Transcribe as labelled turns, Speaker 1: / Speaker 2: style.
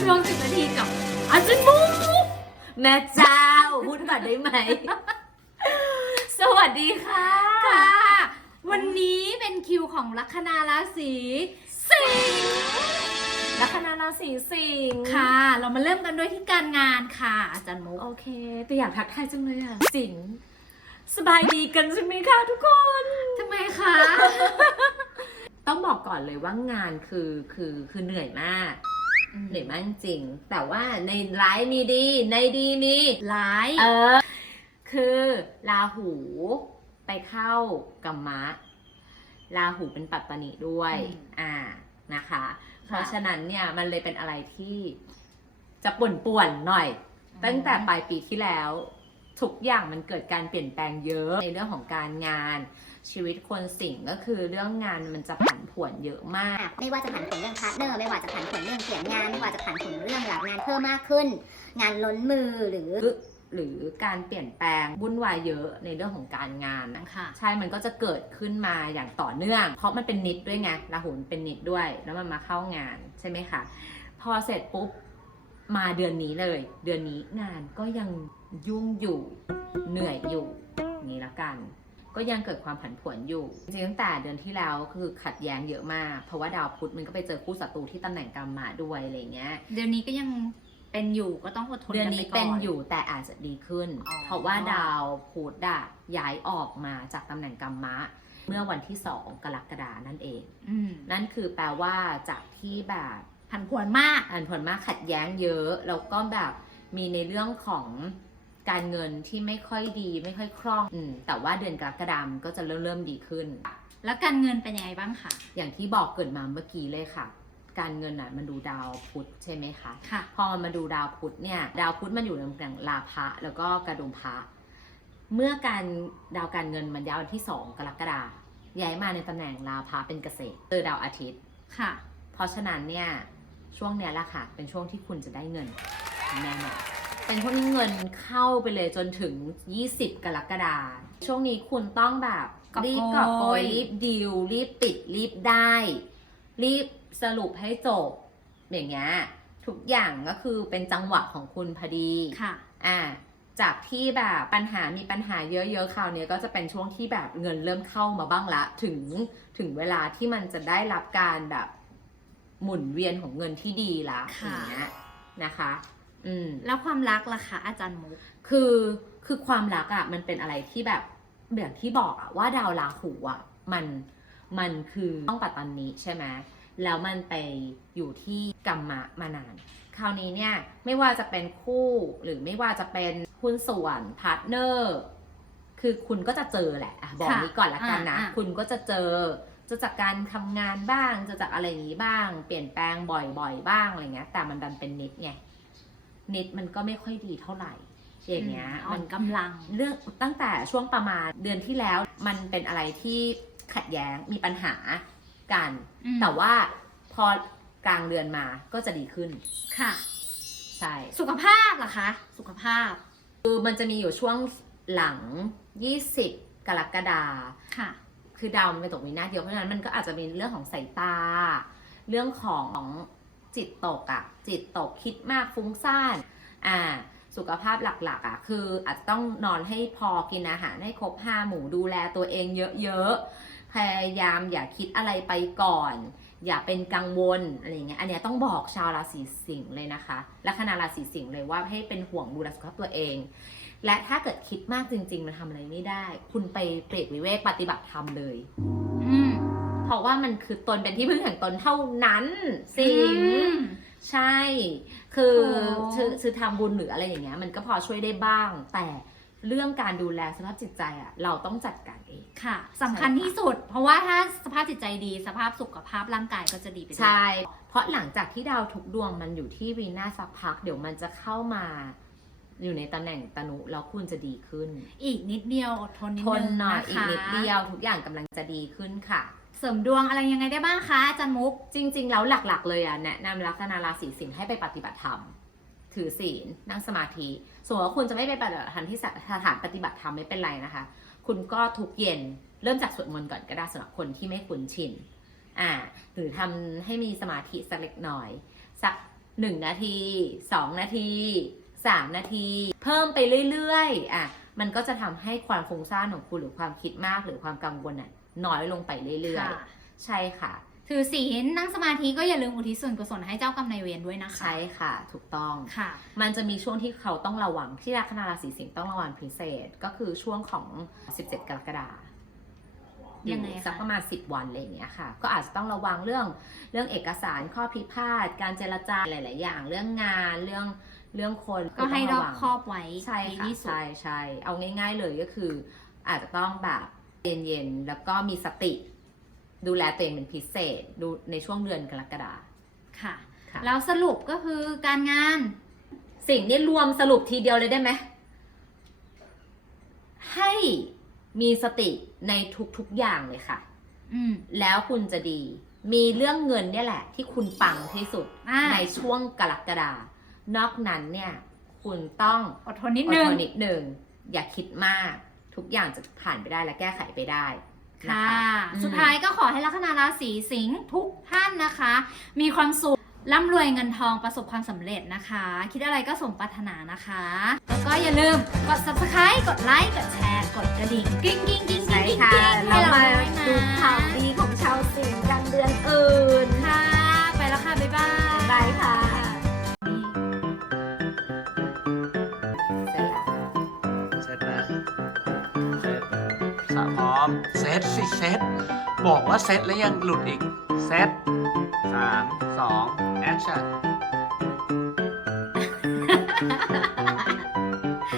Speaker 1: ช่วงสิบนาทีกับอาจารย์มู
Speaker 2: แม่เจ้าพูดก่อนได้ไหม สวัสดีค่ะ
Speaker 1: ค่ะ วันนี้เป็นคิวของลัคนาราศีสิงห์
Speaker 2: ลัคนาราศีสิงห์
Speaker 1: ค่ะ เรามาเริ่มกันด้วยที่การงานค่ะ อาจารย์มุก
Speaker 2: โอเค แต่อยากทักทายจังเลยอะสิงห์สบายดีกันใช่ไหมคะทุกคน
Speaker 1: ทำไมคะ
Speaker 2: ต้องบอ กก่อนเลยว่างานคือคือคือเหนื่อยมากเหนื่อยมากจริงๆแต่ว่าในร้ายมีดี ในดีมี
Speaker 1: ร้าย
Speaker 2: เออ คือราหูไปเข้ากัมมะราหูเป็นปัตตานีด้วย
Speaker 1: อืม
Speaker 2: อ่านะคะ เพราะฉะนั้นเนี่ยมันเลยเป็นอะไรที่จะป่วนป่วนๆหน่อย ตั้งแต่ปลายปีที่แล้ว ทุกอย่างมันเกิดการเปลี่ยนแปลงเยอะในเรื่องของการงาน ชีวิตคนสิ่งก็คือเรื่องงานมันจะผันผวนเยอะมาก
Speaker 3: ไม่ว่าจะผันผวนเรื่องพาร์ทเนอร์ไม่ว่าจะผันผวนเรื่องเขียนงาน ไม่ว่าจะผันผวนเรื่องรับงานเพิ่มมากขึ้น งานล้นมือหรือ
Speaker 2: หรือการเปลี่ยนแปลงวุ่นวายเยอะในเรื่องของการงานนะ
Speaker 1: ค่ะ
Speaker 2: ใช่ มันก็จะเกิดขึ้นมาอย่างต่อเนื่อง เพราะมันเป็นนิดด้วยไงราหูมันเป็นนิดด้วย แล้วมันมาเข้างานใช่ไหมคะ พอเสร็จปุ๊บ มาเดือนนี้เลย เดือนนี้งานก็ยังยุ่งอยู่เหนื่อยอยู่อย่างนี้ละกัน ก็ยังเกิดความผันผวนอยู่จริงๆตั้งแต่เดือนที่แล้วคือขัดแย้งเยอะมาก เพราะว่าดาวพุธมันก็ไปเจอคู่ศัตรูที่ตำแหน่งกรรมมาด้วยอะไรเงี้ย
Speaker 1: เดือนนี้ก็ยังเป็นอยู่ก็ต้องอดทน
Speaker 2: เดือน
Speaker 1: กัน
Speaker 2: นี้
Speaker 1: ไปก่
Speaker 2: เป็นอยู่แต่อาจจะดีขึ้น
Speaker 1: อ๋อ
Speaker 2: เพราะว่าดาวพุธอะย้ายออกมาจากตำแหน่งกรรมะ เมื่อวันที่2กรกฎานั่นเอง
Speaker 1: อืม
Speaker 2: นั่นคือแปลว่าจากที่แบบ
Speaker 1: ผันผวนมาก
Speaker 2: อันผลมากขัดแย้งเยอะแล้วก็แบบมีในเรื่องของการเงินที่ไม่ค่อยดีไม่ค่อยคล่องอมแต่ว่าเดือนกรกฎามก็จะเริ่มเริ่มดีขึ้น
Speaker 1: แล้วการเงินเป็นยังไงบ้างคะ
Speaker 2: อย่างที่บอกเกิดมาเมื่อกี้เลยค่ะ การเงินอะมันดูดาวพุธใช่ไหมคะ
Speaker 1: ค่ะ
Speaker 2: พอมาดูดาวพุธเนี่ยดาวพุธมันอยู่ในตำแหน่งลาภะแล้วก็กระดุมพระเมื่อการดาวการเงินมันย้ายวันที่2กรกฎาย้ายมาในตำแหน่งลาภะเป็นเกษตรเจอดาวอาทิตย์
Speaker 1: ค่ะ
Speaker 2: เพราะฉะนั้นเนี่ย ช่วงเนี้ยแหละค่ะ เป็นช่วงที่คุณจะได้เงินแน่นอนเป็นช่วงที่เงินเข้าไปเลยจนถึง 20 กรกฎาช่วงนี้คุณต้องแบบ
Speaker 1: กอบโกย
Speaker 2: รีบกอบโกยรีบดีลรีบปิดรีบได้ รีบสรุปให้จบ อย่างเงี้ยทุกอย่างก็คือเป็นจังหวะของคุณพอดี
Speaker 1: ค่ะ
Speaker 2: อ่าจากที่แบบปัญหามีปัญหาเยอะๆคราวเนี้ยก็จะเป็นช่วงที่แบบเงินเริ่มเข้ามาบ้างละ ถึงถึงเวลาที่มันจะได้รับการแบบ หมุนเวียนของเงินที่ดีละอ
Speaker 1: ค่ะ
Speaker 2: ย่างเงี้ยนะคะ อืม
Speaker 1: แล้วความรักล่ะคะอาจารย์มุก
Speaker 2: คือคือความรักอะ่ะมันเป็นอะไรที่แบบอย่างที่บอกอะว่าดาวราหูอะ่ะมันมันคือต้องปัตตานีใช่ไหมแล้วมันไปอยู่ที่กัมมะมานาน คราวนี้เนี่ยไม่ว่าจะเป็นคู่หรือไม่ว่าจะเป็นหุ้นส่วนพาร์ทเนอร์ คือคุณก็จะเจอแหละอะบอก
Speaker 1: ค่ะ
Speaker 2: นี้ก่อนละกันนะ
Speaker 1: อ่าอ่า
Speaker 2: คุณก็จะเจอ จะจากการทำงานบ้าง จะจากอะไรอย่างนี้บ้าง เปลี่ยนแปลงบ่อยๆบ้างอะไรเงี้ย แต่มันดันเป็นนิดไงนิดมันก็ไม่ค่อยดีเท่าไหร่อย่างเงี้ย
Speaker 1: อ่
Speaker 2: มั
Speaker 1: อนนกำลัง
Speaker 2: เรื่องตั้งแต่ช่วงประมาณเดือนที่แล้ว มันเป็นอะไรที่ขัดแย้งมีปัญหากัน
Speaker 1: อืม
Speaker 2: แต่ว่าพอกลางเดือนมาก็จะดีขึ้น
Speaker 1: ค่ะ
Speaker 2: ใช่
Speaker 1: สุขภาพล่ะคะ สุขภาพ
Speaker 2: คือมันจะมีอยู่ช่วงหลัง 20 กรกฎา
Speaker 1: ค่ะ
Speaker 2: คือดาวมันไปตกมีหน้าเดียวเพราะฉะนั้นมันก็อาจจะมีเรื่องของสายตา เรื่องของจิตตกอะจิตตกคิดมากฟุ้งซ่านอ่าสุขภาพหลักๆอะคืออาจจะต้องนอนให้พอกินอาหารให้ครบห้าหมู่ดูแลตัวเองเยอะๆพยายามอย่าคิดอะไรไปก่อน อย่าเป็นกังวลอะไรอย่างเงี้ยอันเนี้ยต้องบอกชาวราศีสิงห์เลยนะคะและคณะราศีสิงห์เลยว่าให้เป็นห่วงดูแลสุขภาพตัวเอง และถ้าเกิดคิดมากจริงๆมันทำอะไรไม่ได้ คุณไปเปรกวิเวกปฏิบัติธรรมเลย
Speaker 1: อืม
Speaker 2: เพราะว่ามันคือตนเป็นที่พึ่งแห่งตนเท่านั้นสิง
Speaker 1: อืม
Speaker 2: ใช่คือ
Speaker 1: โอ้
Speaker 2: คือคือทำบุญหรืออะไรอย่างเงี้ยมันก็พอช่วยได้บ้างแต่ เรื่องการดูแลสภาพจิตใจอะเราต้องจัดการเอง
Speaker 1: ค่ะสำคัญที่สุด เพราะว่าถ้าสภาพจิตใจดีสภาพสุขภาพร่างกายก็จะดีไปด้วย
Speaker 2: ใช่ เพราะหลังจากที่ดาวทุกดวงมันอยู่ที่วีนาสสักพัก เดี๋ยวมันจะเข้ามาอยู่ในตำแหน่งตนุแล้วคุณจะดีขึ้น
Speaker 1: อีกนิดเดียวอดทนนิด
Speaker 2: ทน
Speaker 1: นึง
Speaker 2: หน่อย
Speaker 1: นะคะ
Speaker 2: อีกนิดเดียวทุกอย่างกำลังจะดีขึ้นค่ะ
Speaker 1: เสริมดวงอะไรยังไงได้บ้างคะอาจารย์มุก
Speaker 2: จริง ๆ แล้วหลักๆ เลยอะแนะนำลัคนาราศีสิงห์ให้ไปปฏิบัติธรรม ถือศีลนั่งสมาธิส่วนว่าคุณจะไม่ไปปฏิบัติธรรมที่สถานปฏิบัติธรรมไม่เป็นไรนะคะ คุณก็ทุกเย็นเริ่มจากสวดมนต์ก่อนก็ได้สำหรับคนที่ไม่คุ้นชินอ่าหรือทำให้มีสมาธิสักเล็กน้อย สักหนึ่งนาทีสองนาทีสามนาที เพิ่มไปเรื่อยๆอะมันก็จะทำให้ความฟุ้งซ่านของคุณหรือความคิดมากหรือความกังวลน่ะน้อยลงไปเรื่อย
Speaker 1: ค่ะ
Speaker 2: ๆใช่ค่ะ
Speaker 1: ถือศีลนั่งสมาธิก็อย่าลืมอุทิศส่วนกุศลให้เจ้ากรรมนายเวรด้วยนะคะ
Speaker 2: ใช่ค่ะ ถูกต้อง
Speaker 1: ค่ะ
Speaker 2: มันจะมีช่วงที่เขาต้องระวังที่ลัคนาราศีสิงห์ต้องระวังพิเศษ ก็คือช่วงของ 17 กรกฎาคม
Speaker 1: ยังไงคะ
Speaker 2: สักประมาณ10วันอะไรอย่างเงี้ยค่ะ ก็อาจจะต้องระวังเรื่องเรื่องเอกสารข้อพิพาท การเจรจาหลาย ๆ อย่าง เรื่องงานเรื่องเรื่องคน
Speaker 1: ก็ให้ร
Speaker 2: ต้
Speaker 1: องบ
Speaker 2: วัง
Speaker 1: ครอบไว้
Speaker 2: ใช่
Speaker 1: ดี
Speaker 2: ค่ะ
Speaker 1: ที่สุด
Speaker 2: ใช่ใช่เอาง่าย ๆ เลยก็คือ อาจจะต้องแบบเย็น ๆ แล้วก็มีสติ ดูแลตัวเองเป็นพิเศษดูในช่วงเดือนกรกฎาคม
Speaker 1: ค่ะ
Speaker 2: ค่ะ
Speaker 1: แล้วสรุปก็คือการงาน
Speaker 2: สิ่งนี้รวมสรุปทีเดียวเลยได้ไหม ให้มีสติในทุกๆอย่างเลยค่ะ
Speaker 1: อืม
Speaker 2: แล้วคุณจะดี มีเรื่องเงินเนี่ยแหละ ที่คุณปังที่สุด
Speaker 1: อ่า
Speaker 2: ในช่วงกรกฎาคมนอกนั้นเนี่ย คุณต้อง
Speaker 1: อดทนนิด
Speaker 2: อด
Speaker 1: นึง
Speaker 2: ทนนิดหนึ่งอย่าคิดมาก ทุกอย่างจะผ่านไปได้และแก้ไขไปได้นะ
Speaker 1: ค่ะ
Speaker 2: คะอืม
Speaker 1: สุดท้ายก็ขอให้ลัคนาราศีสิงห์ทุกท่านนะคะ มีความสุขร่ำรวยเงินทองประสบความสำเร็จนะคะ คิดอะไรก็สมปรารถนานะคะ แล้วก็อย่าลืมกด subscribe กดไลค์กดแชร์ กดกระดิ่ง กิ้งกิ้งกิ้ง
Speaker 2: ใช่
Speaker 1: กิ้ง
Speaker 2: ค่ะ
Speaker 1: กิ้ง
Speaker 4: สะพร้อมเซตสิเซตบอกว่าเซตแล้วยังหลุดอีกเซตสามสองแอคชั่น